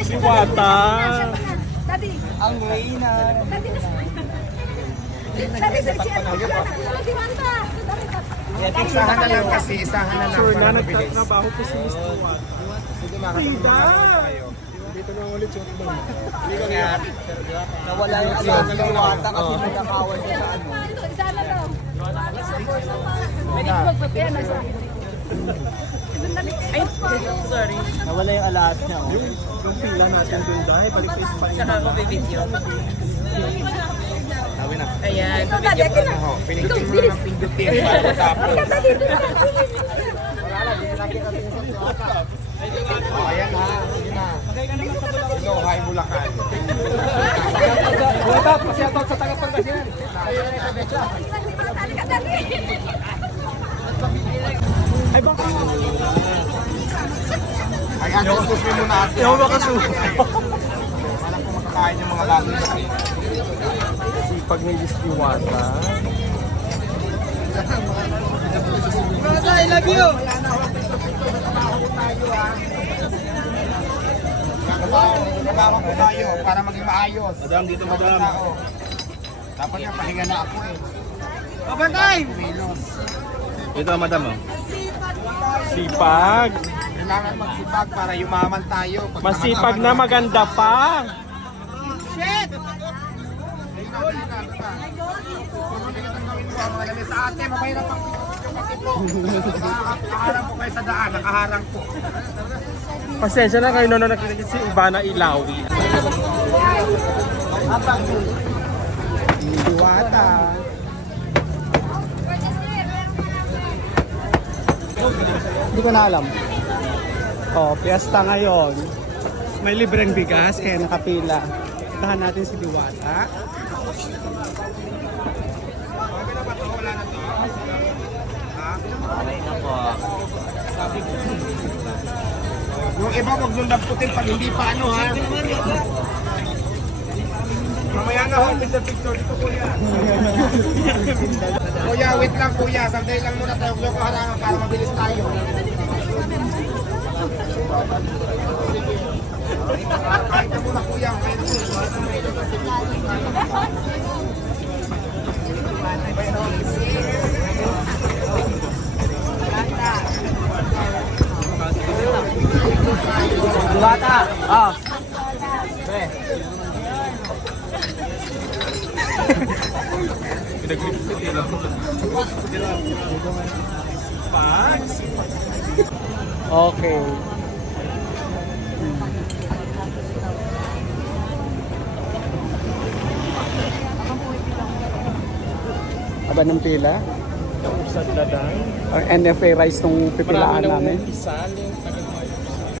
Diwata. Daddy. Ang Reyna. Daddy. Daddy, Diwata. Isahan na lang kasi, isahan na lang. Sure na, para mabilis. nagtatrabaho po si Miss Diwata. Sige, makakasama kayo. Dito na ulit yung ibang. Hindi ko nga. Nawala yung alam ng Diwata kasi nagkakawal siya sa ano. Isa na lang. Pwede ko magpapaya na sa akin. Ay, sorry. Nawala yung alas niya. Oh. Yung pila natin dun dahil balik sa Espanya. Saka ako bibidyo. Tawin na. Ayan, Ikaw, Daddy, akin na. Pindutin mo na ng pindutin para matapos. Oh, ayan ha. Sige na. Hello, hi Bulacan. Wala, pasyatot sa Tagapangasinan. Ay, baka Ay, ano, gusto mo na ate. Ayaw makasuha. Alam ko makakain yung mga lagi na. Sipag ni Miss Diwata. I love you! Trabaho ko tayo para maging maayos. Madam, dito madam. Dapat nga pahinga na ako eh. Kabantay! Kumilos. Ito madam. Oh. Sipag. Kailangan magsipag para yumaman tayo. Pag Masipag na maganda pa. Shit! Sa ate, mabahirap ang kasi po. Nakaharang po kayo sa daan, nakaharang po. Pasensya na kayo noon nakikita si Ivana Ilawi. Diwata. Hindi ko na alam. Oh, piyesta ngayon. May libreng bigas kaya nakapila. Tahan natin si Diwata. Yung iba wag nung damputin pag hindi pa ano ha. Mamaya na ho, Mr. Picture dito kuya. Kuya, wait lang kuya. Sandali lang muna tayo yung kaharangan para mabilis tayo. Kahit na muna kuya. Diwata! Ah! Okay. Aba ng pila? Sa dadang. Or NFA rice nung pipilaan Marami namin. nang isal.